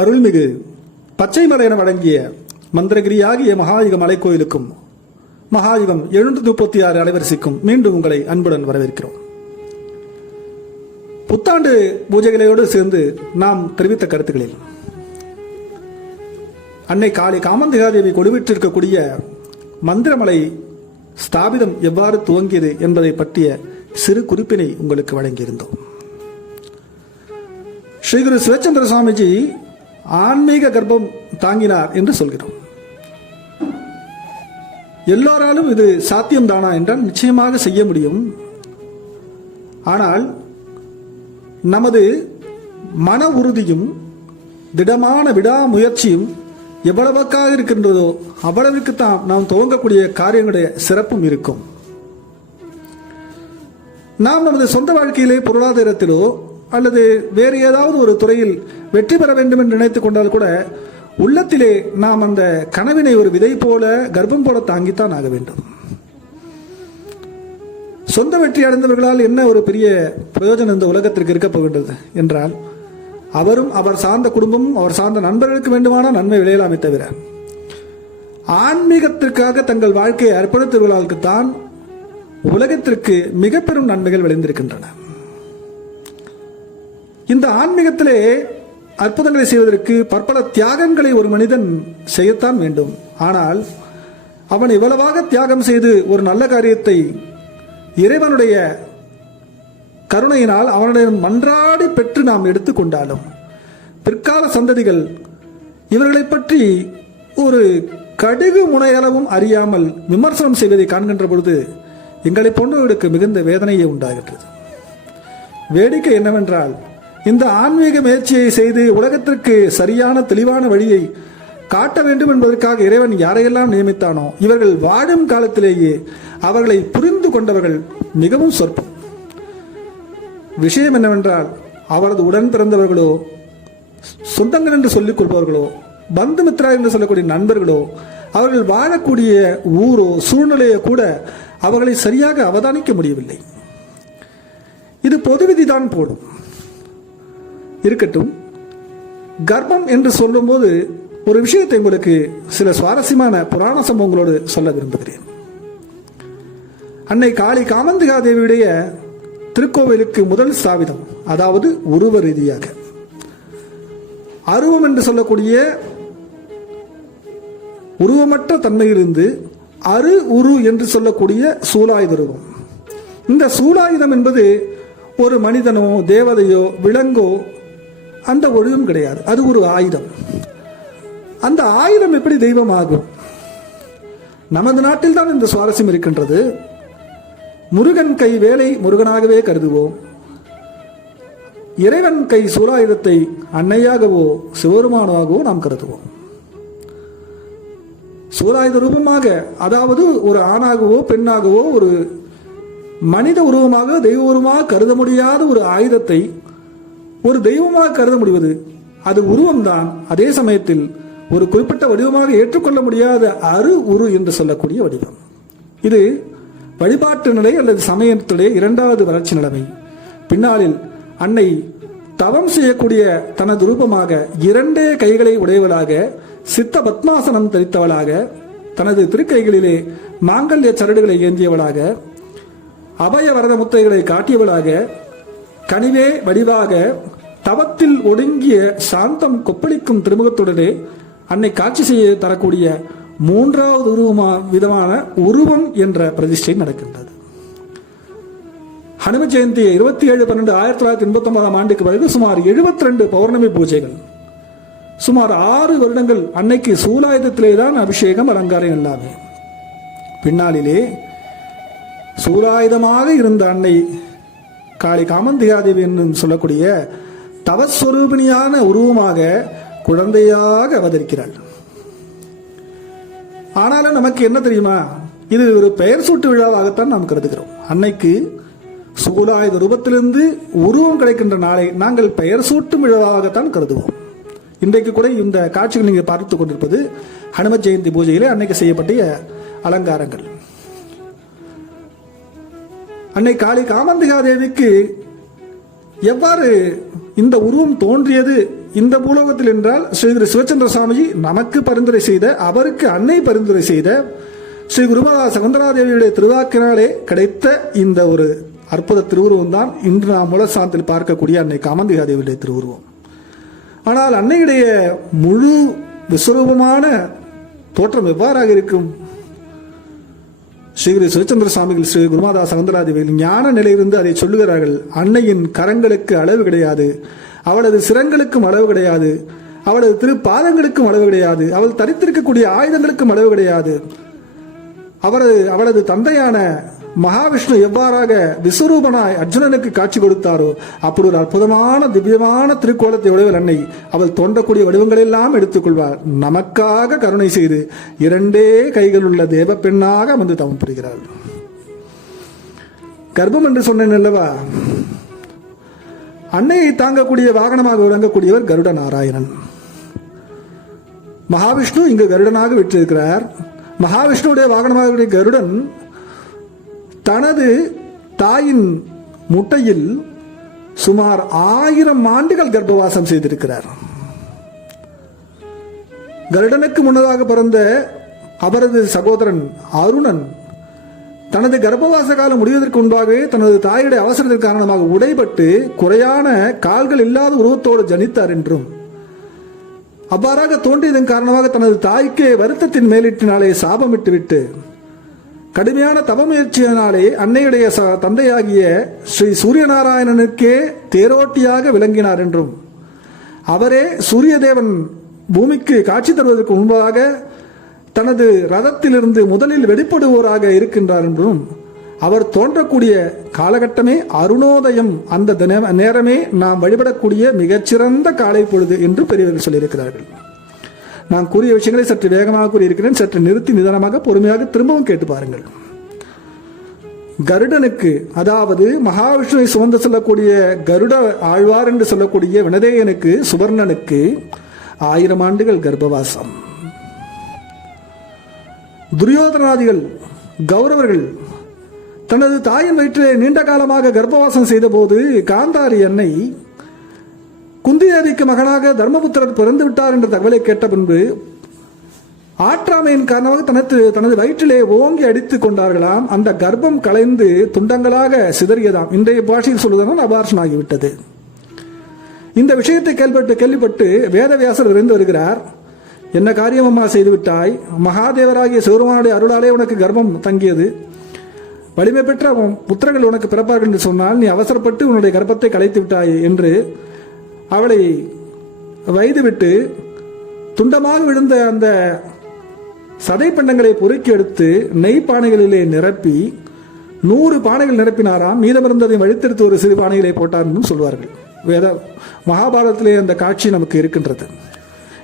அருள்மிகு பச்சை என வழங்கிய மந்திரகிரியாகிய மகாயுக மலைக்கோயிலுக்கும் மகாயுகம் எழுநூற்றி முப்பத்தி ஆறு அலைவரிசைக்கும் மீண்டும் உங்களை அன்புடன் வரவேற்கிறோம். புத்தாண்டு பூஜைகளையோடு சேர்ந்து நாம் தெரிவித்த கருத்துக்களில் அன்னை காளி காமந்திகாதேவி கொடுவிட்டிருக்கக்கூடிய மந்திரமலை ஸ்தாபிதம் எவ்வாறு துவங்கியது என்பதை பற்றிய சிறு குறிப்பினை உங்களுக்கு வழங்கியிருந்தோம். ஸ்ரீ குரு சிவச்சந்திர சுவாமிஜி ஆன்மீக கர்ப்பம் தாங்கினார் என்று சொல்கிறோம். எல்லோராலும் இது சாத்தியம்தானா என்றால் நிச்சயமாக செய்ய முடியும். ஆனால் நமது மன உறுதியும் திடமான விடாமுயற்சியும் எவ்வளவுக்காக இருக்கின்றதோ அவ்வளவுக்குத்தான் நாம் துவங்கக்கூடிய காரியங்களுடைய சிறப்பும் இருக்கும். நாம் நமது சொந்த வாழ்க்கையிலே பொருளாதாரத்திலோ அல்லது வேறு ஏதாவது ஒரு துறையில் வெற்றி பெற வேண்டும் என்று நினைத்துக் கொண்டால் கூட உள்ளத்திலே நாம் அந்த கனவினை ஒரு விதை போல கர்ப்பம் போல தாங்கித்தான் ஆக வேண்டும். சொந்த வெற்றி அடைந்தவர்களால் என்ன ஒரு பெரிய பிரயோஜனம் இந்த உலகத்திற்கு இருக்க போகின்றது என்றால் அவரும் அவர் சார்ந்த குடும்பமும் அவர் சார்ந்த நண்பர்களுக்கு வேண்டுமானால் நன்மை விளையலாமே தவிர ஆன்மீகத்திற்காக தங்கள் வாழ்க்கையை அர்ப்பணித்தவர்களுக்குத்தான் உலகத்திற்கு மிக பெரும் நன்மைகள் விளைந்திருக்கின்றன. இந்த ஆன்மீகத்திலே அற்புதங்களை செய்வதற்கு பற்பல தியாகங்களை ஒரு மனிதன் செய்யத்தான் வேண்டும். ஆனால் அவன் இவ்வளவாக தியாகம் செய்து ஒரு நல்ல காரியத்தை இறைவனுடைய கருணையினால் அவனுடைய மன்றாடி பெற்று நாம் எடுத்துக்கொண்டாலும் பிற்கால சந்ததிகள் இவர்களை பற்றி ஒரு கடுகு முனையளவும் அறியாமல் விமர்சனம் செய்வதை காண்கின்ற பொழுது எங்களை போன்றவர்களுக்கு மிகுந்த வேதனையே உண்டாகின்றது. வேடிக்கை என்னவென்றால் இந்த ஆன்மீக முயற்சியை செய்து உலகத்திற்கு சரியான தெளிவான வழியை காட்ட வேண்டும் என்பதற்காக இறைவன் யாரையெல்லாம் நியமித்தானோ இவர்கள் வாழும் காலத்திலேயே அவர்களை புரிந்து கொண்டவர்கள் மிகவும் சொற்பம். விஷயம் என்னவென்றால் அவரது உடன் பிறந்தவர்களோ சொந்தங்கள் என்று சொல்லிக் கொள்பவர்களோ பந்து மித்ரா என்று சொல்லக்கூடிய நண்பர்களோ அவர்கள் வாழக்கூடிய ஊரோ சூழ்நிலையோ கூட அவர்களை சரியாக அவதானிக்க முடியவில்லை. இது பொது விதிதான் போடும். இருக்கட்டும். கர்ப்பம் என்று சொல்லும்போது ஒரு விஷயத்தை உங்களுக்கு சில சுவாரஸ்யமான புராண சம்பவங்களோடு சொல்ல விரும்புகிறேன். அன்னை காளி காமந்திகா தேவியுடைய திருக்கோவிலுக்கு முதல் ஸ்தாபிதம் அதாவது உருவ ரீதியாக. அருவம் என்று சொல்லக்கூடிய உருவமற்ற தன்மையிலிருந்து அரு உரு என்று சொல்லக்கூடிய சூலாயுதருவம். இந்த சூலாயுதம் என்பது ஒரு மனிதனோ தேவதையோ விலங்கோ அந்த ஒழுங்கும் கிடையாது. அது ஒரு ஆயுதம். அந்த ஆயுதம் எப்படி தெய்வம் ஆகும் நமது நாட்டில் தான் இந்த சுவாரஸ்யம் இருக்கின்றது. முருகன் கை வேலை முருகனாகவே கருதுவோம். இறைவன் கை சூலாயுதத்தை அன்னையாகவோ சிவருமானாகவோ நாம் கருதுவோம். சூலாயுத ரூபமாக அதாவது ஒரு ஆணாகவோ பெண்ணாகவோ ஒரு மனித உருவமாக தெய்வ உருவமாக கருத முடியாத ஒரு ஆயுதத்தை ஒரு தெய்வமாக கருத முடிவது அது உருவம்தான். அதே சமயத்தில் ஒரு குறிப்பிட்ட வடிவமாக ஏற்றுக்கொள்ள முடியாத அரு உரு என்று சொல்லக்கூடிய வடிவம். இது வழிபாட்டு நிலை அல்லது சமயத்திலே இரண்டாவது வளர்ச்சி நிலைமை. பின்னாளில் அன்னை தவம் செய்யக்கூடிய தனது ரூபமாக இரண்டே கைகளை உடையவளாக சித்த பத்மாசனம் தரித்தவளாக தனது திருக்கைகளிலே மாங்கல்ய சரடுகளை ஏந்தியவளாக அபய வரத முத்தைகளை காட்டியவளாக கனிவே வடிவாக தவத்தில் ஒடுங்கிய சாந்தம் கொப்பளிக்கும் திருமுகத்துடனே அன்னை காட்சி செய்ய தரக்கூடிய மூன்றாவது உருவமா விதமான உருவம் என்ற பிரதிஷ்டை நடக்கின்றது. ஹனும ஜெயந்தி இருபத்தி ஏழு பன்னெண்டு ஆயிரத்தி தொள்ளாயிரத்தி எண்பத்தி ஒன்பதாம் ஆண்டுக்கு பிறகு சுமார் எழுபத்தி ரெண்டு பௌர்ணமி பூஜைகள். சுமார் ஆறு வருடங்கள் அன்னைக்கு சூலாயுதத்திலே தான் அபிஷேகம் அலங்காரம் எல்லாமே. பின்னாளிலே சூலாயுதமாக இருந்த அன்னை காளி காமந்தியாதேவி என்று சொல்லக்கூடிய தவஸ்வரூபிணியான உருவமாக குழந்தையாக அவதரிக்கிறாள். ஆனாலும் நமக்கு என்ன தெரியுமா? இது ஒரு பெயர் சூட்டு விழாவாகத்தான் நாம் கருதுகிறோம். அன்னைக்கு சூலாயுத ரூபத்திலிருந்து உருவம் கிடைக்கின்ற நாளை நாங்கள் பெயர் சூட்டும் விழாவாகத்தான் கருதுவோம். இன்றைக்கு கூட இந்த காட்சிகள் நீங்கள் பார்த்து கொண்டிருப்பது ஹனுமத் ஜெயந்தி பூஜையிலே அன்னைக்கு செய்யப்பட்ட அலங்காரங்கள். அன்னை காளி காமந்திகா தேவிக்கு எவ்வாறு இந்த உருவம் தோன்றியது இந்த பூலோகத்தில் என்றால் ஸ்ரீ திரு சிவச்சந்திர சுவாமிஜி நமக்கு பரிந்துரை செய்த அவருக்கு அன்னை பரிந்துரை செய்த ஸ்ரீ குருமதா சகுந்தராதேவியுடைய திருவாக்கினாலே கிடைத்த இந்த ஒரு அற்புத திருவுருவம் தான் இன்று நாம் மூலஸ்தானத்தில் பார்க்கக்கூடிய அன்னை காமந்திகாதேவியுடைய திருவுருவம். ஆனால் அன்னையுடைய முழு விஸ்வரூபமான தோற்றம் எவ்வாறாக இருக்கும்? ஸ்ரீ குரு சிவச்சந்திர சுவாமிகள் ஸ்ரீ குருமாதா சகந்தராதேவிகள் ஞான நிலையிலிருந்து அதை சொல்லுகிறார்கள். அன்னையின் கரங்களுக்கு அளவு கிடையாது. அவளது சிரங்களுக்கும் அளவு கிடையாது. அவளது திருப்பாதங்களுக்கும் அளவு கிடையாது. அவள் தரித்திருக்கக்கூடிய ஆயுதங்களுக்கும் அளவு கிடையாது. அவரது அவளது தந்தையான மகாவிஷ்ணு எவ்வாறாக விஸ்வரூபனாய் அர்ஜுனனுக்கு காட்சி கொடுத்தாரோ அப்படி ஒரு அற்புதமான திவ்யமான திருக்கோலத்தை உடையவள் அன்னை. அவள் தோன்றக்கூடிய வடிவங்களெல்லாம் எடுத்துக்கொள்வார். நமக்காக கருணை செய்து இரண்டே கைகள் உள்ள தேவ பெண்ணாக வந்து தவம் புரிகிறாள் கர்ப்பம் என்று சொன்னேன் அல்லவா? அன்னையை தாங்கக்கூடிய வாகனமாக விளங்கக்கூடியவர் கருட நாராயணன். மகாவிஷ்ணு இங்கு கருடனாக விட்டிருக்கிறார் மகாவிஷ்ணுடைய வாகனமாக கருடன் தனது தாயின் முட்டையில் சுமார் ஆயிரம் ஆண்டுகள் கர்ப்பவாசம் செய்திருக்கிறார். கருடனுக்கு முன்னதாக பிறந்த அவரது சகோதரன் அருணன் தனது கர்ப்பவாச காலம் முடிவதற்கு முன்பாகவே தனது தாயுடைய அவசரத்தின் காரணமாக உடைபட்டு குறையான கால்கள் இல்லாத உருவத்தோடு ஜனித்தார் என்றும் அவ்வாறாக தோன்றியதன் காரணமாக தனது தாய்க்கே வருத்தத்தின் மேலிட்டினாலே சாபமிட்டு விட்டு கடுமையான தவ முயற்சியினாலே அன்னையுடைய ச- தந்தையாகிய ஸ்ரீ சூரியநாராயணனுக்கே தேரோட்டியாக விளங்கினார் என்றும் அவரே சூரியதேவன் பூமிக்கு காட்சி தருவதற்கு முன்பாக தனது ரதத்திலிருந்து முதலில் வெளிப்படுவோராக இருக்கின்றார் என்றும் அவர் தோன்றக்கூடிய காலகட்டமே அருணோதயம். அந்த நேரமே நாம் வழிபடக்கூடிய மிகச்சிறந்த காலை பொழுது என்று பெரியவர்கள் சொல்லியிருக்கிறார்கள். நான் கூறிய விஷயங்களை சற்று வேகமாக கூறியிருக்கிறேன். சற்று நிறுத்தி நிதானமாக பொறுமையாக திரும்பவும் கேட்டு பாருங்கள். கருடனுக்கு அதாவது மகாவிஷ்ணுவை சுமந்து செல்லக்கூடிய கருட ஆழ்வார் என்று சொல்லக்கூடிய வினதேயனுக்கு சுவர்ணனுக்கு ஆயிரம் ஆண்டுகள் கர்ப்பவாசம். துரியோதனாதிகள் கௌரவர்கள் தனது தாயின் வயிற்றிலே நீண்ட காலமாக கர்ப்பவாசம் செய்தபோது காந்தாரி அன்னை குந்திதேவிக்கு மகனாக தர்மபுத்திரர் பிறந்து விட்டார் என்ற தகவலை கேட்ட பின்பு ஆற்றாமையின் காரணமாக தனது தனது வயிற்றிலே ஓங்கி அடித்துக் கொண்டார்களாம். அந்த கர்ப்பம் கலைந்து துண்டங்களாக சிதறியதாம். இன்றைய பாஷையில் சொல்லுவதனால் அபார்ஷன் ஆகிவிட்டது இந்த விஷயத்தை கேள்விப்பட்டு கேள்விப்பட்டு வேதவியாசர் விரைந்து வருகிறார். என்ன காரியம் அம்மா செய்துவிட்டாய்? மகாதேவராகிய சிவருமானுடைய அருளாலே உனக்கு கர்ப்பம் தங்கியது. வலிமை பெற்ற உன் புத்திரர்கள் உனக்கு பிறப்பார்கள் என்று சொன்னால் நீ அவசரப்பட்டு உன்னுடைய கர்ப்பத்தை கலைத்து விட்டாய் என்று அவளை வைதுவிட்டு துண்டமாக விழுந்த அந்த சதை பண்டங்களை பொறுக்கி எடுத்து நெய் பானைகளிலே நிரப்பி நூறு பானைகள் நிரப்பினாராம். மீதமிருந்ததை வழித்தெடுத்து ஒரு சிறு பானைகளை போட்டார் சொல்வார்கள். வேத மகாபாரதத்திலே அந்த காட்சி நமக்கு இருக்கின்றது.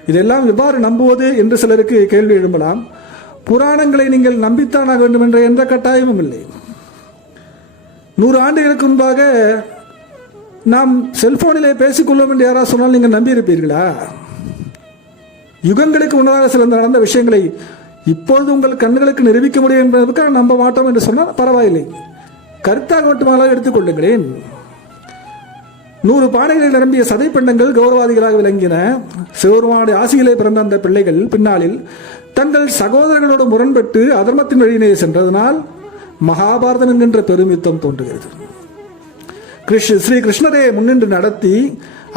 இதெல்லாம் எவ்வாறு நம்புவது என்று சிலருக்கு கேள்வி எழும்பலாம். புராணங்களை நீங்கள் நம்பித்தான் ஆக வேண்டும் என்ற எந்த கட்டாயமும் இல்லை. நூறு ஆண்டுகளுக்கு முன்பாக நாம் செல்போனிலே பேசிக்கொள்ளோம் என்று யாராவது சொன்னால் நீங்கள் நம்பியிருப்பீர்களா? யுகங்களுக்கு முன்னதாக சில நடந்த விஷயங்களை இப்பொழுது உங்கள் கண்களுக்கு நிரூபிக்க முடியும் என்பதற்காக நம்ப மாட்டோம் என்று சொன்னால் பரவாயில்லை. கருத்தாக மட்டுமாக எடுத்துக்கொள்ளுங்களேன் நூறு பானைகளில் நிரம்பிய சதை பெண்டங்கள் கௌரவாதிகளாக விளங்கின. சிவருமானுடைய ஆசியிலே பிறந்த அந்த பிள்ளைகள் பின்னாளில் தங்கள் சகோதரர்களோடு முரண்பட்டு அதர்மத்தின் வழியினை சென்றதனால் மகாபாரதம் என்கின்ற பெருமித்தம் தோன்றுகிறது. கிருஷ்ண ஸ்ரீ கிருஷ்ணரை முன்னின்று நடத்தி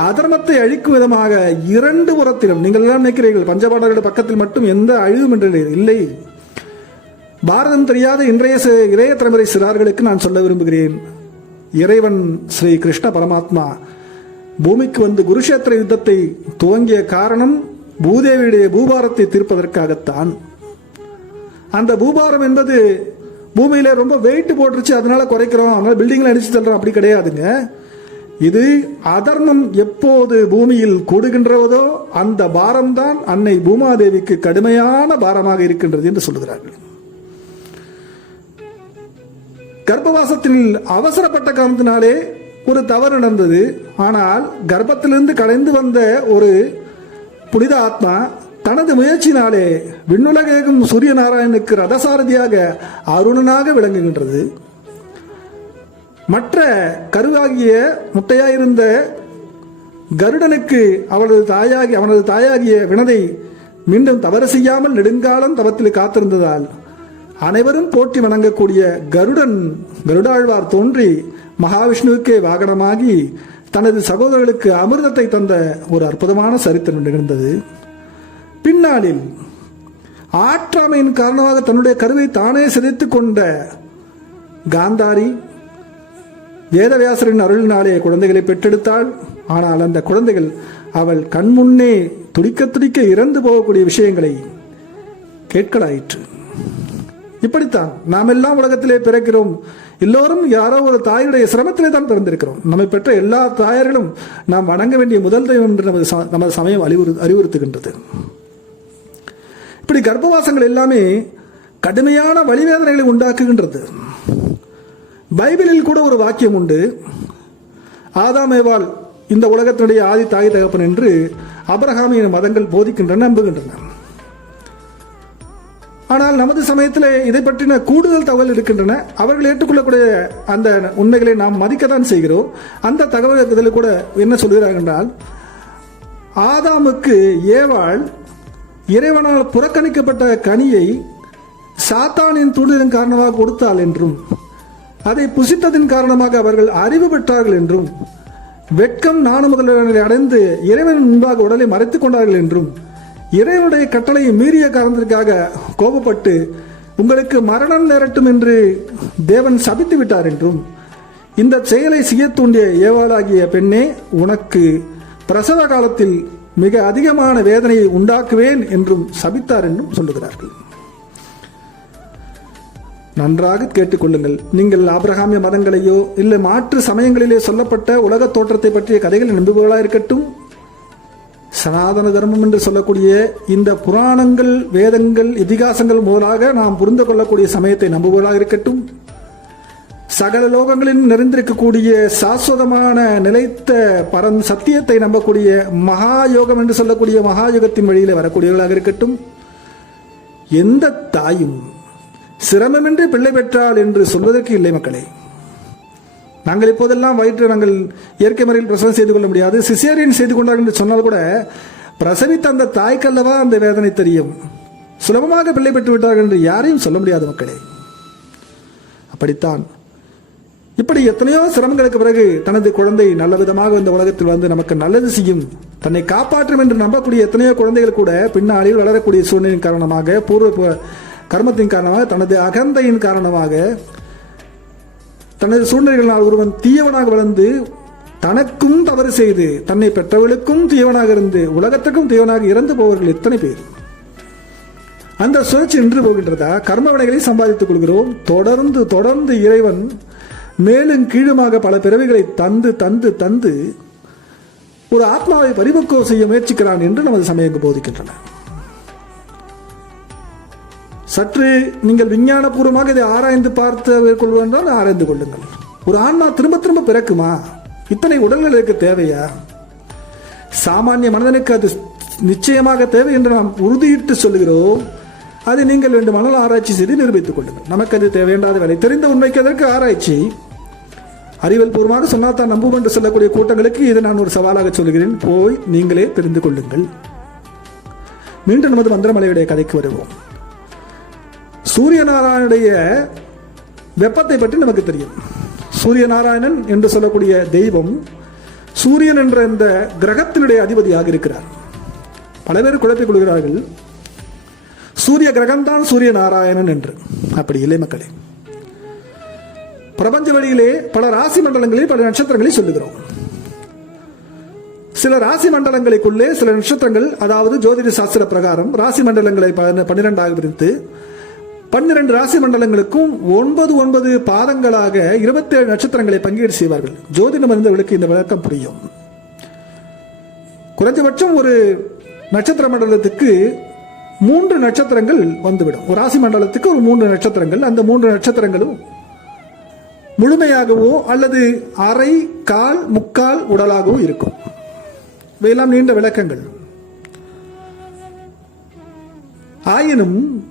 அதர்மத்தை அழிக்கும் விதமாக இரண்டு புறத்திலும் நீங்கள் எல்லாம் நினைக்கிறீர்கள் பஞ்சபாண்டவர்களுடைய பக்கத்தில் மட்டும் எந்த அழிவும் என்று இல்லை பாரதம் தெரியாத இன்றைய இளைய தலைமுறை சிறார்களுக்கு நான் சொல்ல விரும்புகிறேன். இறைவன் ஸ்ரீ கிருஷ்ண பரமாத்மா பூமிக்கு வந்து குருஷேத்திர யுத்தத்தை துவங்கிய காரணம் பூதேவியுடைய பூபாரத்தை தீர்ப்பதற்காகத்தான். அந்த பூபாரம் என்பது பூமியில் ரொம்ப வெயிட் போட்டுருச்சு அதனால குறைக்கிறோம். அதனால பில்டிங்ல அடிச்சு தள்ளுறோம். அப்படி கிடையாதுங்க. இது அதர்மம் எப்போது பூமியில் கூடுகின்றதோ அந்த பாரம்தான் அன்னை பூமாதேவிக்கு கடுமையான பாரமாக இருக்கின்றது என்று சொல்லுகிறார்கள். கர்ப்பவாசத்தில் அவசரப்பட்ட காரணத்தினாலே ஒரு தவறு நடந்தது. ஆனால் கர்ப்பத்திலிருந்து கலைந்து வந்த ஒரு புனித ஆத்மா தனது முயற்சியினாலே விண்ணுலகேகும் சூரிய நாராயணனுக்கு ரதசாரதியாக அருணனாக விளங்குகின்றது. மற்ற கருவாகிய முட்டையாயிருந்த கருடனுக்கு அவளது தாயாகி அவனது தாயாகிய வினதை மீண்டும் தவறு செய்யாமல் நெடுங்காலம் தவத்தில் காத்திருந்ததால் அனைவரும் போற்றி வணங்கக்கூடிய கருடன் கருடாழ்வார் தோன்றி மகாவிஷ்ணுவுக்கே வாகனமாகி தனது சகோதரர்களுக்கு அமிர்தத்தை தந்த ஒரு அற்புதமான சரித்திரம் நிகழ்ந்தது. பின்னாளில் ஆற்றாமையின் காரணமாக தன்னுடைய கருவை தானே சிதைத்துக் கொண்ட காந்தாரி வேதவியாசரின் அருளினாலே குழந்தைகளை பெற்றெடுத்தாள். ஆனால் அந்த குழந்தைகள் அவள் கண்முன்னே துடிக்க துடிக்க இறந்து போகக்கூடிய விஷயங்களை கேட்கலாயிற்று. இப்படித்தான் நாம் எல்லாம் உலகத்திலே பிறக்கிறோம். எல்லோரும் யாரோ ஒரு தாயுடைய சிரமத்திலே தான் பிறந்திருக்கிறோம். நம்மை பெற்ற எல்லா தாயர்களும் நாம் வணங்க வேண்டிய முதல் தெய்வம் என்று நமது ச- நமது சமயம் அறிவுறு அறிவுறுத்துகின்றது. இப்படி கர்ப்பவாசங்கள் எல்லாமே கடுமையான வழிவேதனைகளை உண்டாக்குகின்றது. பைபிளில் கூட ஒரு வாக்கியம் உண்டு. ஆதாமேவால் இந்த உலகத்தினுடைய ஆதி தாய் தகப்பன் என்று அபிரகாமிய மதங்கள் போதிக்கின்றன நம்புகின்றன. ஆனால் நமது சமயத்தில் இதை பற்றின கூடுதல் தகவல் இருக்கின்றன. அவர்கள் ஏற்றுக்கொள்ளக்கூடிய அந்த உண்மைகளை நாம் மதிக்கத்தான் செய்கிறோம். அந்த தகவல் இதில் கூட என்ன சொல்கிறார்கள் என்றால் ஆதாமுக்கு ஏவாள் இறைவனால் புறக்கணிக்கப்பட்ட கனியை சாத்தானின் தூண்டுதலின் காரணமாக கொடுத்தாள் என்றும் அதை புசித்ததின் காரணமாக அவர்கள் அறிவு பெற்றார்கள் என்றும் வெட்கம் நாண முதல்வர்களை அடைந்து இறைவன் முன்பாக உடலை மறைத்துக் கொண்டார்கள் என்றும் இறைவனுடைய கட்டளையை மீறிய காரணத்திற்காக கோபப்பட்டு உங்களுக்கு மரணம் நேரட்டும் என்று தேவன் சபித்து விட்டார் என்றும் இந்த செயலை செய்ய தூண்டிய ஏவாளாகிய பெண்ணே உனக்கு பிரசவ காலத்தில் மிக அதிகமான வேதனையை உண்டாக்குவேன் என்றும் சபித்தார் என்றும் சொல்லுகிறார்கள். நன்றாக கேட்டுக்கொள்ளுங்கள் நீங்கள் ஆபிரகாமிய மதங்களையோ இல்லை மாற்று சமயங்களிலே சொல்லப்பட்ட உலக தோற்றத்தை பற்றிய கதைகளை நம்புபவர்களாக இருக்கட்டும். சனாதன தர்மம் என்று சொல்லக்கூடிய இந்த புராணங்கள் வேதங்கள் இதிகாசங்கள் மூலமாக நாம் புரிந்து கொள்ளக்கூடிய சமயத்தை நம்புபவர்களாக இருக்கட்டும். சகல லோகங்களில் நிறைந்திருக்கக்கூடிய சாஸ்வதமான நிலைத்த பரம் சத்தியத்தை நம்பக்கூடிய மகா யோகம் என்று சொல்லக்கூடிய மகா யுகத்தின் வழியில் வரக்கூடியவர்களாக இருக்கட்டும் எந்த தாயும் சிரமமின்றி பிள்ளை பெற்றால் என்று சொல்வதற்கு இல்லை மக்களே. நாங்கள் இப்போதெல்லாம் வயிற்று நாங்கள் இயற்கை முறையில் பிரசவம் செய்து கொள்ள முடியாது. சிசேரியன் செய்து கொண்டார் என்று சொன்னால் கூட பிரசவித்த அந்த தாய்க்கல்லவா அந்த வேதனை தெரியும். சுலபமாக பிள்ளை பெற்று விட்டார்கள் என்று யாரையும் சொல்ல முடியாது மக்களே. அப்படித்தான் இப்படி எத்தனையோ சிரமங்களுக்கு பிறகு தனது குழந்தை நல்ல விதமாக இந்த உலகத்தில் வந்து நமக்கு நல்லது செய்யும். தன்னை காப்பாற்றும் என்று நம்பக்கூடிய எத்தனையோ குழந்தைகள் கூட பின்னாளில் வளரக்கூடிய சூழ்நிலையின் காரணமாக பூர்வ கர்மத்தின் காரணமாக தனது அகந்தையின் காரணமாக தனது சூழ்நிலைகளால் ஒருவன் தீயவனாக வளர்ந்து தனக்கும் தவறு செய்து தன்னை பெற்றவர்களுக்கும் தீயவனாக இருந்து உலகத்துக்கும் தீயவனாக இறந்து போவர்கள் எத்தனை பேர்? அந்த சுழற்சி நின்று போகின்றதா? கர்ம வினைகளை சம்பாதித்துக் கொள்கிறோம். தொடர்ந்து தொடர்ந்து இறைவன் மேலும் கீழுமாக பல பிறவிகளை தந்து தந்து தந்து ஒரு ஆத்மாவை பரிபக்குவம் செய்ய முயற்சிக்கிறான் என்று நமது சமயங்கள் போதிக்கின்றன. சற்று நீங்கள் விஞ்ஞானபூர்வமாக இதை ஆராய்ந்து பார்த்து கொள்வென்றால் ஆராய்ந்து கொள்ளுங்கள். ஒரு ஆன்மா திரும்ப திரும்ப பிறக்குமா? இத்தனை உடல்களுக்கு தேவையா? சாமானிய மனிதனுக்கு அது நிச்சயமாக தேவை என்று நாம் உறுதியிட்டு சொல்கிறோம் அதை நீங்கள் வேண்டுமானால் ஆராய்ச்சி செய்து நிரூபித்துக் கொள்ளுங்கள். நமக்கு அது தேவையேண்டாத வேலை. தெரிந்த உண்மைக்கு அதற்கு ஆராய்ச்சி. அறிவியல் பூர்வமாக சொன்னால் தான் நம்பும் என்று சொல்லக்கூடிய கூட்டங்களுக்கு இதை நான் ஒரு சவாலாக சொல்கிறேன். போய் நீங்களே தெரிந்து கொள்ளுங்கள். மீண்டும் நமது மந்திரமலையுடைய கதைக்கு வருவோம். சூரிய நாராயணனுடைய வெப்பத்தை பற்றி நமக்கு தெரியும். சூரிய நாராயணன் என்று சொல்லக்கூடிய தெய்வம் சூரியன் என்ற இந்த கிரகத்தினுடைய அதிபதியாக இருக்கிறார். பல பேர் குழப்பிக் கொள்கிறார்கள். சூரிய கிரகம்தான் சூரிய நாராயணன் என்று. அப்படி இல்லை மக்களே. பிரபஞ்ச வழியிலே பல ராசி மண்டலங்களில் பல நட்சத்திரங்களை சொல்லுகிறோம். சில ராசி மண்டலங்களுக்குள்ளே சில நட்சத்திரங்கள் அதாவது ஜோதிட சாஸ்திர பிரகாரம் ராசி மண்டலங்களை பன்னிரெண்டாக பிரித்து பன்னிரண்டு ராசி மண்டலங்களுக்கும் ஒன்பது ஒன்பது பாதங்களாக இருபத்தேழு நட்சத்திரங்களை பங்கீடு செய்வார்கள். ஜோதிடம் அறிந்தவர்களுக்கு இந்த விளக்கம் புரியும். குறைஞ்சபட்சம் ஒரு நட்சத்திர மண்டலத்துக்கு மூன்று நட்சத்திரங்கள் வந்துவிடும். ஒரு ராசி மண்டலத்துக்கு ஒரு மூன்று நட்சத்திரங்கள் அந்த மூன்று நட்சத்திரங்களும் முழுமையாகவோ அல்லது அரை கால் முக்கால் உடலாகவோ இருக்கும். இவையெல்லாம் நீண்ட விளக்கங்கள். ஆயினும்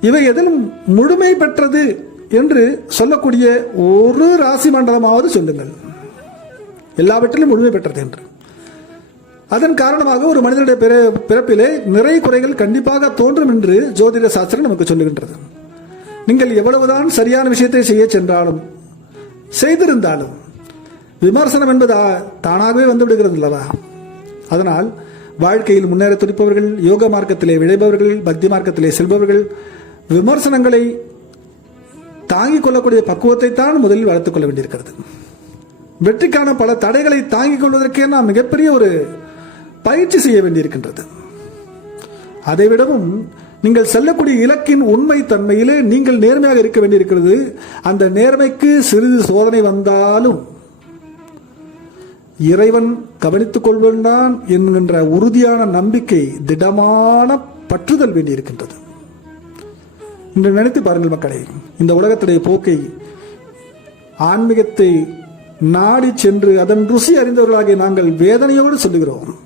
இவை எதிலும் முழுமை பெற்றது என்று சொல்லக்கூடிய ஒரு ராசி மண்டலமாவது சொல்லுங்கள். எல்லாவற்றிலும் முழுமை பெற்றது என்று. அதன் காரணமாக ஒரு மனிதனுடைய பிற- பிறப்பிலே நிறை குறைகள் கண்டிப்பாக தோன்றும் என்று ஜோதிட சாஸ்திரம் நமக்கு சொல்லுகின்றது. நீங்கள் எவ்வளவுதான் சரியான விஷயத்தை செய்ய சென்றாலும் செய்திருந்தாலும் விமர்சனம் என்பது தானாகவே வந்து விடுகிறது அல்லவா? அதனால் வாழ்க்கையில் முன்னேற துடிப்பவர்கள் யோக மார்க்கத்திலே விளைபவர்கள் பக்தி மார்க்கத்திலே செல்பவர்கள் விமர்சனங்களை தாங்கிக் கொள்ளக்கூடிய பக்குவத்தை தான் முதலில் வளர்த்துக் கொள்ள வேண்டியிருக்கிறது. வெற்றிக்கான பல தடைகளை தாங்கிக் கொள்வதற்கே நாம் மிகப்பெரிய ஒரு பயிற்சி செய்ய வேண்டியிருக்கின்றது. அதைவிடவும் நீங்கள் செல்லக்கூடிய இலக்கின் உண்மை தன்மையிலே நீங்கள் நேர்மையாக இருக்க வேண்டியிருக்கிறது. அந்த நேர்மைக்கு சிறிது சோதனை வந்தாலும் இறைவன் கவனித்துக் கொள்வன் என்கின்ற உறுதியான நம்பிக்கை திடமான பற்றுதல் வேண்டியிருக்கின்றது. இன்று நினைத்து பாருங்கள் மக்களே இந்த உலகத்துடைய போக்கை ஆன்மீகத்தை நாடி சென்று அதன் ருசி அறிந்தவர்களாகிய நாங்கள் வேதனையோடு சொல்லுகிறோம்.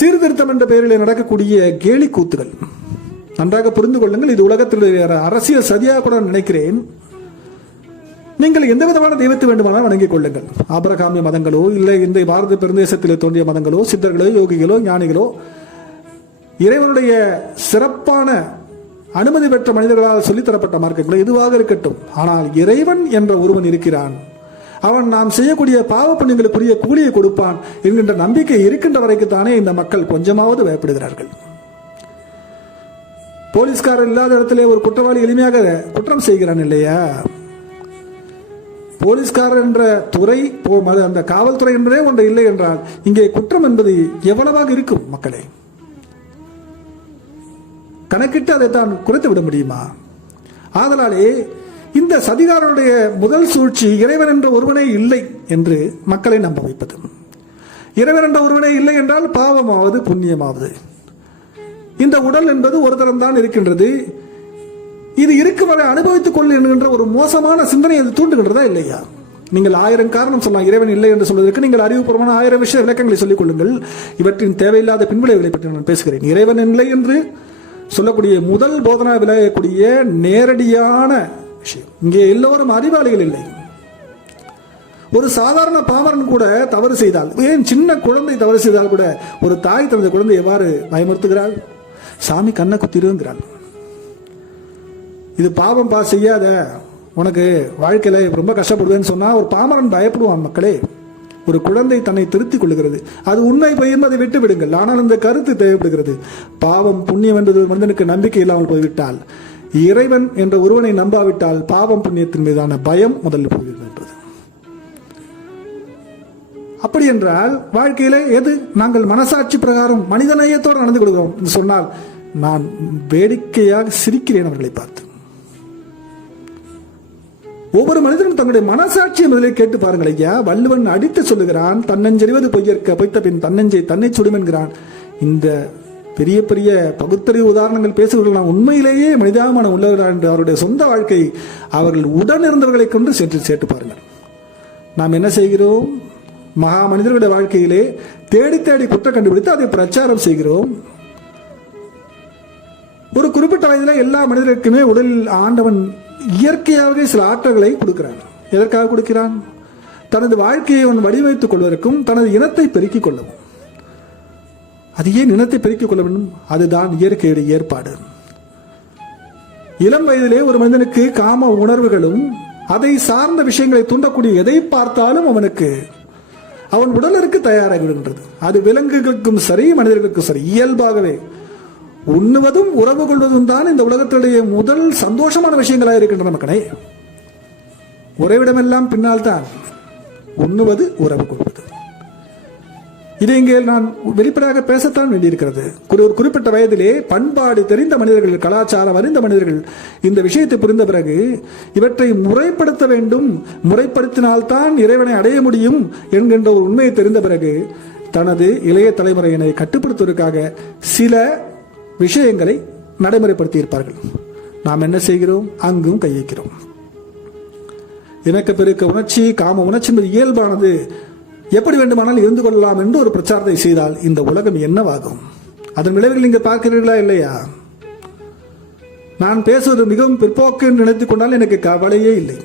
சீர்திருத்தம் என்ற பெயரில் நடக்கக்கூடிய கேலி கூத்துகள். நன்றாக புரிந்து கொள்ளுங்கள். இது உலகத்தில் அரசியல் சதியாக கூட நினைக்கிறேன். நீங்கள் எந்த விதமான தெய்வத்தை வேண்டுமானால் வணங்கிக் கொள்ளுங்கள். ஆபரகாமிய மதங்களோ இல்லை இந்த பாரத பிரதேசத்தில் தோன்றிய மதங்களோ சித்தர்களோ யோகிகளோ ஞானிகளோ இறைவனுடைய சிறப்பான அனுமதி பெற்ற மனிதர்களால் சொல்லித்தரப்பட்ட மார்க்கங்களோ எதுவாக இருக்கட்டும். ஆனால் இறைவன் என்ற ஒருவன் இருக்கிறான். அவன் நாம் செய்யக்கூடிய பாவ புண்ணியங்களுக்குரிய கூலியை கொடுப்பான் என்கின்ற நம்பிக்கை இருக்கின்ற வரைக்கும் தானே இந்த மக்கள் கொஞ்சமாவது பயப்படுகிறார்கள். போலீஸ்காரர் இல்லாத இடத்துல ஒரு குற்றவாளி எளிமையாக குற்றம் செய்கிறான் இல்லையா? போலீஸ்காரர் என்ற துறை போ- அது அந்த காவல்துறை என்பதே ஒன்று இல்லை என்றால் இங்கே குற்றம் என்பது எவ்வளவாக இருக்கும் மக்களே? கணக்கிட்டு அதை தான் குறைத்து விட முடியுமா? ஆதலாலே இந்த சதிகாரனுடைய முதல் சூழ்ச்சி இறைவன் என்ற ஒருவனே இல்லை என்று மக்களை நம்ப வைப்பது. இறைவன் என்ற ஒருவனே இல்லை என்றால் பாவமாவது புண்ணியமாவது. இந்த உடல் என்பது ஒரு தரம் தான் இருக்கின்றது. இது இருக்கும் வரை அனுபவித்துக் கொள் என்கின்ற ஒரு மோசமான சிந்தனை அது தூண்டுகின்றதா இல்லையா? நீங்கள் ஆயிரம் காரணம் சொல்லலாம் இறைவன் இல்லை என்று சொல்வதற்கு நீங்கள் அறிவுபூர்வமான ஆயிரம் விஷய விளக்கங்களை சொல்லிக் கொள்ளுங்கள். இவற்றின் தேவையில்லாத பின்விளைவுகளை பற்றி நான் பேசுகிறேன். இறைவன் இல்லை என்று சொல்லக்கூடிய முதல் போதனா விளையக்கூடிய நேரடியான விஷயம். இங்கே எல்லோரும் அறிவாளிகள் இல்லை. ஒரு சாதாரண பாமரன் கூட தவறு செய்தால் ஏன் சின்ன குழந்தை தவறு செய்தால் கூட ஒரு தாய் தனது குழந்தை எவ்வாறு பயமுறுத்துகிறாள்? சாமி கண்ணை குத்திருங்கிறாள் இது பாவம் பா செய்யாத. உனக்கு வாழ்க்கையில ரொம்ப கஷ்டப்படுதுன்னு சொன்னா ஒரு பாமரன் பயப்படுவான் மக்களே. ஒரு குழந்தை தன்னை திருத்திக் கொள்கிறது அது உண்மை பயிர்ந்து அதை விட்டு விடுங்கள் ஆனால் இந்த கருத்து தேவைப்படுகிறது. பாவம் புண்ணியம் என்பது மனிதனுக்கு நம்பிக்கை இல்லாமல் போய்விட்டால் இறைவன் என்ற ஒருவனை நம்பாவிட்டால் பாவம் புண்ணியத்தின் மீதான பயம் முதலில் போகிறது அப்படி என்றால் வாழ்க்கையிலே எது? நாங்கள் மனசாட்சி பிரகாரம் மனிதநேயத்தோடு நடந்து கொள்கிறோம் என்று சொன்னால் நான் வேடிக்கையாக சிரிக்கிறேன் அவர்களை பார்த்து. ஒவ்வொரு மனிதனும் தங்களுடைய மனசாட்சியை முதலில் கேட்டு பாருங்கள் ஐயா வள்ளுவன் அடித்து சொல்லுகிறான் தன்னஞ்செறிவது பொய்யற்க பொய்த்த பின் தன்னஞ்சை தன்னை சுடும் என்கிறான். இந்த பெரிய பெரிய பகுத்தறிவு உதாரணங்கள் பேசுகிறவர்கள் உண்மையிலேயே மனிதாபமான உள்ளவர்கள் என்று அவருடைய சொந்த வாழ்க்கை அவர்கள் உடன் இருந்தவர்களை கொண்டு சென்று சேர்த்து பாருங்கள். நாம் என்ன செய்கிறோம்? மகா மனிதர்களுடைய வாழ்க்கையிலே தேடி தேடி குற்றம் கண்டுபிடித்து அதை பிரச்சாரம் செய்கிறோம். ஒரு குறிப்பிட்ட வயதில் எல்லா மனிதருக்குமே உடலில் ஆண்டவன் இயற்கையாகவே சில ஆற்றல்களை கொடுக்கிறான். எதற்காக கொடுக்கிறான்? தனது வாழ்க்கையை அவன் வடிவமைத்துக் கொள்வதற்கும் தனது இனத்தை பெருக்கிக் கொள்ளவும். அது ஏன் இனத்தை பெருக்கிக் கொள்ள வேண்டும்? அதுதான் இயற்கையுடைய ஏற்பாடு. இளம் வயதிலே ஒரு மனிதனுக்கு காம உணர்வுகளும் அதை சார்ந்த விஷயங்களை தூண்டக்கூடிய எதை பார்த்தாலும் அவனுக்கு அவன் உடலிற்கு தயாராகி விடுகின்றது. அது விலங்குகளுக்கும் சரி மனிதர்களுக்கும் சரி இயல்பாகவே. உண்ணுவதும் உறவு கொள்வதும் தான் இந்த உலகத்திலேயே முதல் சந்தோஷமான விஷயங்களாக இருக்கின்றன மக்களே. உறைவிடமெல்லாம் பின்னால் தான் உண்ணுவது உறவு கொள்வது. இது இங்கே நான் வெளிப்படையாக பேசத்தான் வேண்டியிருக்கிறது. குறி- ஒரு குறிப்பிட்ட வயதிலே பண்பாடு தெரிந்த மனிதர்கள் கலாச்சாரம் அறிந்த மனிதர்கள் இந்த விஷயத்தை புரிந்த பிறகு இவற்றை முறைப்படுத்த வேண்டும் முறைப்படுத்தினால்தான் இறைவனை அடைய முடியும் என்கின்ற ஒரு உண்மையை தெரிந்த பிறகு தனது இளைய தலைமுறையினை கட்டுப்படுத்துவதற்காக சில விஷயங்களை நடைமுறைப்படுத்தி இருப்பார்கள் நாம் என்ன செய்கிறோம்? அங்கும் கையைக்கிறோம் இணக்கப்பெருக்க உணர்ச்சி காம உணர்ச்சி என்பது இயல்பானது. எப்படி வேண்டுமானால் இருந்து கொள்ளலாம் என்று ஒரு பிரச்சாரத்தை செய்தால் இந்த உலகம் என்னவாகும்? அதன் விளைவுகள் இங்கே பார்க்கிறீர்களா இல்லையா? நான் பேசுவது மிகவும் பிற்போக்கு என்று நினைத்துக் கொண்டால் எனக்கு கவலையே இல்லை.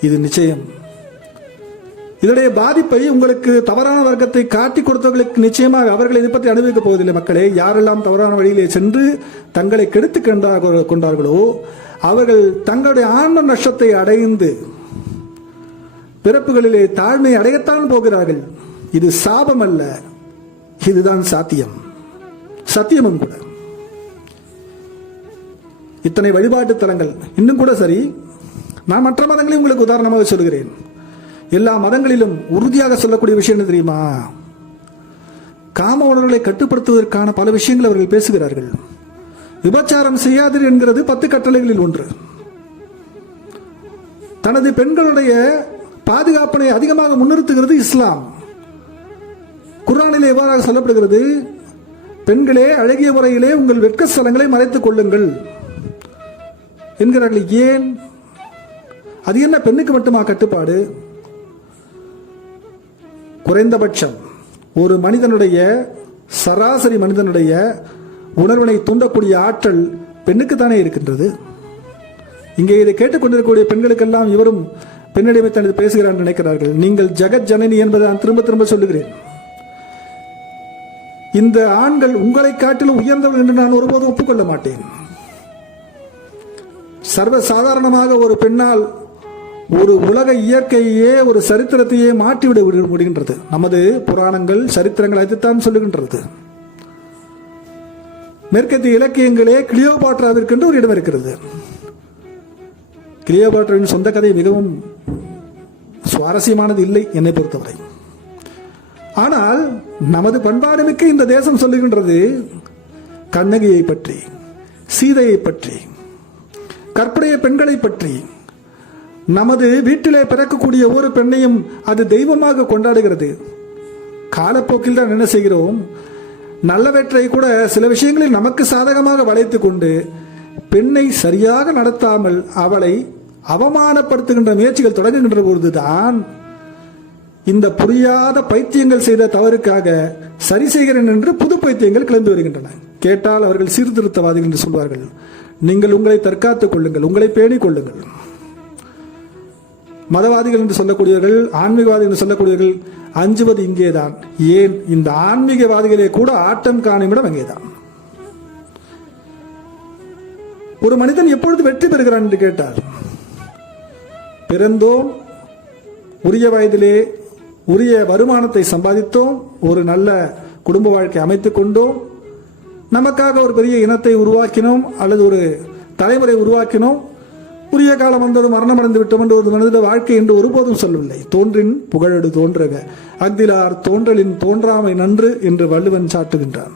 இது நிச்சயம். இதனுடைய பாதிப்பை உங்களுக்கு தவறான வர்க்கத்தை காட்டி கொடுத்தவர்களுக்கு நிச்சயமாக அவர்கள் இதை பற்றி அனுபவிக்கப் போவதில்லை மக்களே. யாரெல்லாம் தவறான வழியிலே சென்று தங்களை கெடுத்து கொண்டார்களோ அவர்கள் தங்களுடைய ஆன்ம நஷ்டத்தை அடைந்து பிறப்புகளிலே தாழ்மை அடையத்தான் போகிறார்கள். இது சாபம் அல்ல இதுதான் சாத்தியம். சத்தியமும் கூட. இத்தனை வழிபாட்டு தலங்கள். இன்னும் கூட சரி நான் மற்ற மதங்களையும் உங்களுக்கு உதாரணமாக சொல்கிறேன். எல்லா மதங்களிலும் உறுதியாக சொல்லக்கூடிய விஷயம் என்ன தெரியுமா? காம உணர்வுகளை கட்டுப்படுத்துவதற்கான பல விஷயங்கள் அவர்கள் பேசுகிறார்கள். விபச்சாரம் செய்யாதீர் என்கிறது பத்து கட்டளைகளில் ஒன்று. தனது பெண்களுடைய பாதுகாப்பினை அதிகமாக முன்னிறுத்துகிறது இஸ்லாம். குரானிலே எவ்வாறாக சொல்லப்படுகிறது? பெண்களே அழகிய முறையிலே உங்கள் வெட்க ஸ்தலங்களை மறைத்துக் கொள்ளுங்கள். என்கிறார்கள் ஏன்? அது என்ன பெண்ணுக்கு மட்டுமா கட்டுப்பாடு? குறைந்தபட்சம் ஒரு மனிதனுடைய சராசரி மனிதனுடைய உணர்வினை தூண்டக்கூடிய ஆற்றல் பெண்ணுக்கு தானே இருக்கின்றது? இங்கே இதை கேட்டுக்கொண்டிருக்கக்கூடிய பெண்களுக்கெல்லாம் இவரும் பெண்ணிடமே தனது பேசுகிறார் என்று நினைக்கிறார்கள். நீங்கள் ஜெகத் ஜனனி என்பதை நான் திரும்ப திரும்ப சொல்லுகிறேன். இந்த ஆண்கள் உங்களை காட்டிலும் உயர்ந்தவர்கள் என்று நான் ஒருபோதும் ஒப்புக்கொள்ள மாட்டேன். சர்வ சாதாரணமாக ஒரு பெண்ணால் ஒரு உலக இயற்கையே ஒரு சரித்திரத்தையே மாற்றிவிட முடிகின்றது. நமது புராணங்கள் சரித்திரங்கள் அதைத்தான் சொல்லுகின்றது. மேற்கத்திய இலக்கியங்களே கிளியோபாட்ராவிற்கென்று ஒரு இடம் இருக்கிறது. கிளியோபாட்ராவின் சொந்த கதை மிகவும் சுவாரஸ்யமானது இல்லை என்னை பொறுத்தவரை. ஆனால் நமது பண்பாடுமிக்க இந்த தேசம் சொல்லுகின்றது கண்ணகியை பற்றி சீதையை பற்றி கற்புடைய பெண்களை பற்றி. நமது வீட்டிலே பிறக்கக்கூடிய ஒரு பெண்ணையும் அது தெய்வமாக கொண்டாடுகிறது. காலப்போக்கில் தான் என்ன செய்கிறோம்? நல்லவற்றை கூட சில விஷயங்களில் நமக்கு சாதகமாக வளைத்து கொண்டு பெண்ணை சரியாக நடத்தாமல் அவளை அவமானப்படுத்துகின்ற முயற்சிகள் தொடங்குகின்ற பொழுதுதான் இந்த புரியாத பைத்தியங்கள் செய்த தவறுக்காக சரி செய்கிறேன் என்று புது பைத்தியங்கள் கிளம்பி வருகின்றன. கேட்டால் அவர்கள் சீர்திருத்தவாதிகள் என்று சொல்வார்கள். நீங்கள் உங்களை தற்காத்துக் கொள்ளுங்கள் உங்களை பேணிக் கொள்ளுங்கள். மதவாதிகள் என்று சொல்லக்கூடியவர்கள் ஆன்மீகவாதிகள் என்று சொல்லக்கூடியவர்கள் அஞ்சுவது இங்கேதான். ஏன்? இந்த ஆன்மீகவாதிகளே கூட ஆட்டம் காணும் இடம் அங்கேதான். ஒரு மனிதன் எப்பொழுது வெற்றி பெறுகிறான் என்று கேட்டார். பிறந்தோம் உரிய வயதிலே உரிய வருமானத்தை சம்பாதித்தோம் ஒரு நல்ல குடும்ப வாழ்க்கை அமைத்துக் கொண்டோம் நமக்காக ஒரு பெரிய இனத்தை உருவாக்கினோம் அல்லது ஒரு தலைமுறை உருவாக்கினோம் உரிய காலம் வந்தது மரணம் அடைந்து விட்டோம் என்று ஒரு மனித வாழ்க்கை என்று ஒருபோதும் சொல்லவில்லை. தோன்றின் புகழடு தோன்றக அக்திலார் தோன்றலின் தோன்றாமை நன்று என்று வள்ளுவன் சாட்டுகின்றான்.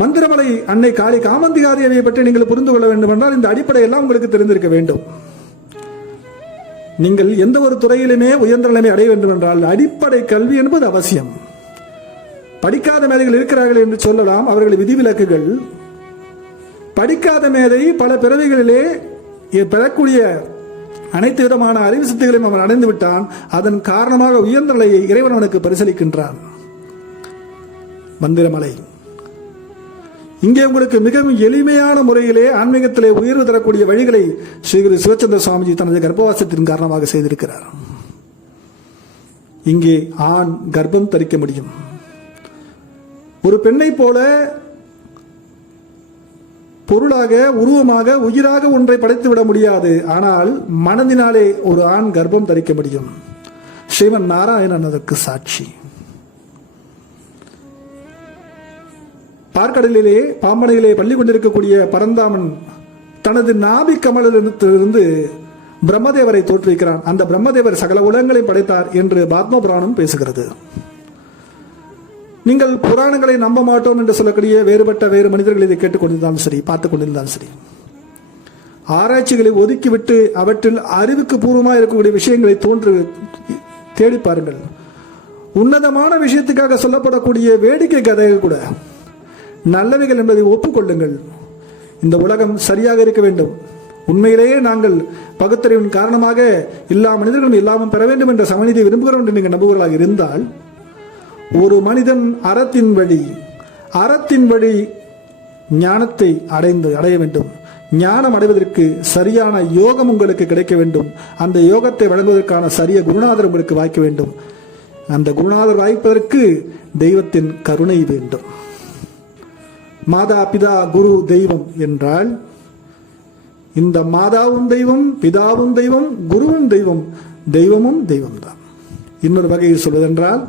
மந்திரமலை அன்னை காளி காமந்திகாதேவியை பற்றி நீங்கள் புரிந்து கொள்ள வேண்டும் என்றால் இந்த அடிப்படையெல்லாம் உங்களுக்கு தெரிந்திருக்க வேண்டும். நீங்கள் எந்த ஒரு துறையிலுமே உயர்ந்த நிலைமை அடைய வேண்டும் என்றால் அடிப்படை கல்வி என்பது அவசியம். படிக்காத மேதைகள் இருக்கிறார்கள் என்று சொல்லலாம் அவர்கள் விதிவிலக்குகள். படிக்காத மேதை பல பிறவிகளிலே பெறக்கூடிய அனைத்து விதமான அறிவு சித்திகளையும் அவன் அடைந்து விட்டான். அதன் காரணமாக உயர்ந்த நிலையை இறைவன் அவனுக்கு பரிசளிக்கின்றான். மந்திரமலை. இங்கே உங்களுக்கு மிகவும் எளிமையான முறையிலே ஆன்மீகத்திலே உயர்வு தரக்கூடிய வழிகளை ஸ்ரீகுரு சிவச்சந்திர சுவாமிஜி தனது கர்ப்பவாசத்தின் காரணமாக செய்திருக்கிறார். இங்கே ஆண் கர்ப்பம் தரிக்க முடியும். ஒரு பெண்ணைப் போல பொருளாக உருவமாக உயிராக ஒன்றை படைத்து விட முடியாது. ஆனால் மனதினாலே ஒரு ஆண் கர்ப்பம் தரிக்க முடியும். ஸ்ரீமன் நாராயணன் அதற்கு சாட்சி. பார்க்கடலிலே பாம்பனையிலே பள்ளி கொண்டிருக்கக்கூடிய பரந்தாமன் தனது நாபி கமலிலிருந்து பிரம்மதேவரை தோற்றுவிக்கிறான். அந்த பிரம்மதேவர் சகல உலகங்களை படைத்தார் என்று பாத்ம புராணம் பேசுகிறது. நீங்கள் புராணங்களை நம்ப மாட்டோம் என்று சொல்லக்கூடிய வேறுபட்ட வேறு மனிதர்கள் இதை கேட்டுக்கொண்டிருந்தாலும் சரி பார்த்துக் கொண்டிருந்தாலும் சரி. ஆராய்ச்சிகளை ஒதுக்கிவிட்டு அவற்றில் அறிவுக்கு பூர்வமாக இருக்கக்கூடிய விஷயங்களை தோன்று தேடி பாருங்கள். உன்னதமான விஷயத்துக்காக சொல்லப்படக்கூடிய வேடிக்கை கதைகள் கூட நல்லவைகள் என்பதை ஒப்புக்கொள்ளுங்கள். இந்த உலகம் சரியாக இருக்க வேண்டும். உண்மையிலேயே நாங்கள் பகுத்தறிவின் காரணமாக எல்லா மனிதர்களும் இல்லாமல் பெற வேண்டும் என்ற சமநிதியை விரும்புகிறோம் என்று நீங்கள் நம்புவர்களாக இருந்தால் ஒரு மனிதன் அறத்தின் வழி அறத்தின் வழி ஞானத்தை அடைந்து அடைய வேண்டும். ஞானம் அடைவதற்கு சரியான யோகம் உங்களுக்கு கிடைக்க வேண்டும். அந்த யோகத்தை வழங்குவதற்கான சரிய குருநாதர் உங்களுக்கு வாய்க்க வேண்டும். அந்த குருநாதர் வாய்ப்பதற்கு தெய்வத்தின் கருணை வேண்டும். மாதா பிதா குரு தெய்வம் என்றால் இந்த மாதாவும் தெய்வம் பிதாவும் தெய்வம் குருவும் தெய்வம் தெய்வமும் தெய்வம்தான். இன்னொரு வகையில் சொல்வதென்றால்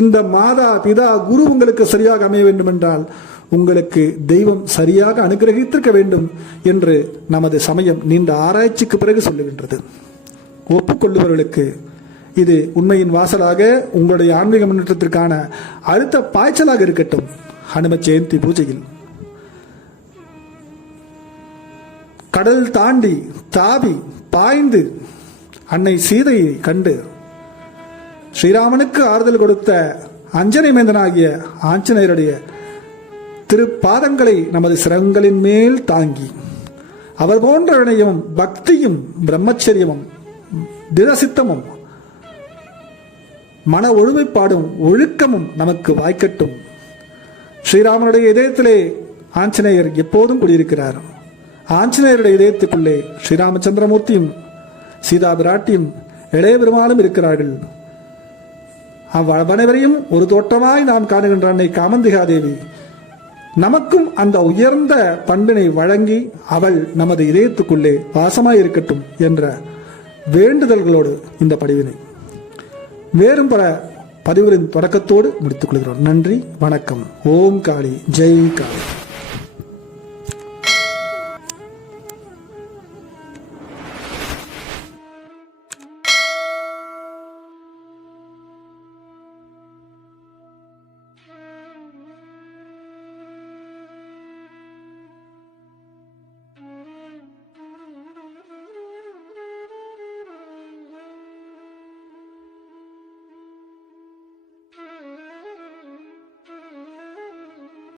இந்த மாதா பிதா குரு உங்களுக்கு சரியாக அமைய வேண்டும் என்றால் உங்களுக்கு தெய்வம் சரியாக அனுகிரகித்திருக்க வேண்டும் என்று நமது சமயம் நீண்ட ஆராய்ச்சிக்கு பிறகு சொல்லுகின்றது. ஒப்புக்கொள்ளுபவர்களுக்கு இது உண்மையின் வாசலாக உங்களுடைய ஆன்மீக முன்னேற்றத்திற்கான அடுத்த பாய்ச்சலாக இருக்கட்டும். ஹனும ஜெயந்தி பூஜையில். கடல் தாண்டி தாவி பாய்ந்து அன்னை சீதையை கண்டு ஸ்ரீராமனுக்கு ஆறுதல் கொடுத்த அஞ்சனை மேந்தனாகிய ஆஞ்சநேயருடைய திருப்பாதங்களை நமது சிரங்களின் மேல் தாங்கி அவர் போன்ற வினயமும் பக்தியும் பிரம்மச்சரியமும் திடசித்தமும் மன ஒழுமைப்பாடும் ஒழுக்கமும் நமக்கு வாய்க்கட்டும். ஸ்ரீராமனுடைய இதயத்திலே ஆஞ்சநேயர் எப்போதும் குடியிருக்கிறார். ஆஞ்சநேயருடைய இதயத்துக்குள்ளே ஸ்ரீராமச்சந்திரமூர்த்தியும் சீதா பிராட்டியும் இளைய பெருமாளும் இருக்கிறார்கள். அவ்வனைவரையும் ஒரு தோட்டமாய் நாம் காணுகின்ற அன்னை காமந்திகாதேவி நமக்கும் அந்த உயர்ந்த பண்பினை வழங்கி அவள் நமது இதயத்துக்குள்ளே வாசமாய் இருக்கட்டும் என்ற வேண்டுதல்களோடு இந்த பதிவினை வேறும் பல பதிவுகளின் தொடக்கத்தோடு முடித்துக் கொள்கிறோம். நன்றி வணக்கம். ஓம் காளி. ஜெய் காளி.